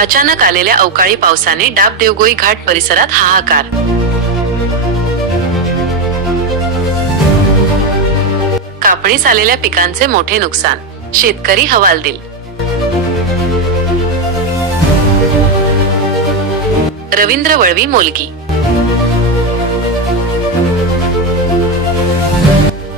अचानक आलेल्या अवकाळी पावसाने डाब देवगोई घाट परिसरात हाहाकार. कापणीस आलेल्या पिकांचे मोठे नुकसान. शेतकरी हवालदिल रवींद्र वळवी मोलगी.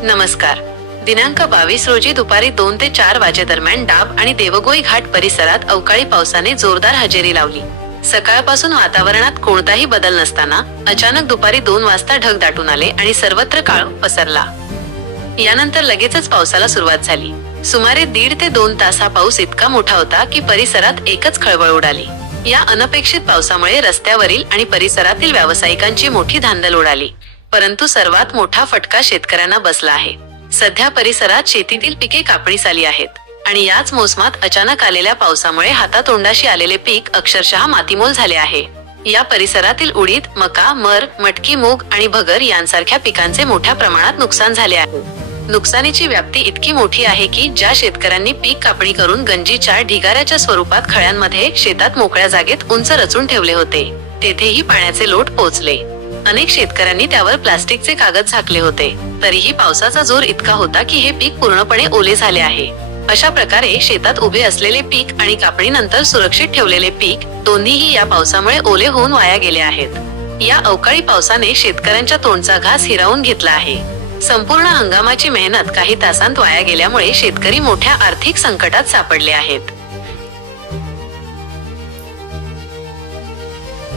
नमस्कार. दिनांक बावीस रोजी दुपारी दोन ते चार वाजेदरम्यान डाब आणि देवगोई घाट परिसरात अवकाळी पावसाने जोरदार हजेरी लावली. सकाळपासून वातावरणात कोणताही बदल नसताना अचानक दुपारी दोन वाजता ढग दाटून आले आणि सर्वत्र काळ पसरला. यानंतर लगेचच पावसाला सुरुवात झाली. सुमारे दीड ते दोन तास हा पाऊस इतका मोठा होता की परिसरात एकच खळबळ उडाली. या अनपेक्षित पावसामुळे रस्त्यावरील आणि परिसरातील व्यावसायिकांची मोठी धांदल उडाली. परंतु सर्वात मोठा फटका शेतकऱ्यांना बसला आहे. सध्या परिसरात शेतीतील पिके कापणीस आली आहेत. आणि याच मोसमात अचानक आलेल्या पावसामुळे हातातोंडाशी आलेले पीक अक्षरशः मातीमोल झाले आहे. या परिसरातील उडीद मका मर मटकी मूग आणि भगर यांसारख्या पिकांचे मोठ्या प्रमाणात नुकसान झाले आहे. नुकसानीची व्याप्ती इतकी मोठी आहे की ज्या शेतकऱ्यांनी पीक कापणी करून गंजीच्या ढिगाऱ्याच्या स्वरूपात खळ्यांमध्ये शेतात मोकळ्या जागेत उंच रचून ठेवले होते तेथेही पाण्याचे लोट पोचले. अनेक शेतकऱ्यांनी त्यावर प्लास्टिकचे कागद झाकले होते. तरीही पावसाचा जोर इतका होता की हे पीक पूर्णपणे ओले झाले आहे. अशा प्रकारे शेतात उभे असलेले पीक आणि कापणीनंतर सुरक्षित ठेवलेले पीक दोन्हीही या पावसामुळे ओले होऊन वाया गेले आहेत. या अवकाळी पावसाने शेतकऱ्यांच्या तोंडचा घास हिरावून घेतला आहे. संपूर्ण हंगामाची मेहनत काही तासांत वाया गेल्यामुळे शेतकरी मोठ्या आर्थिक संकटात सापडले आहेत.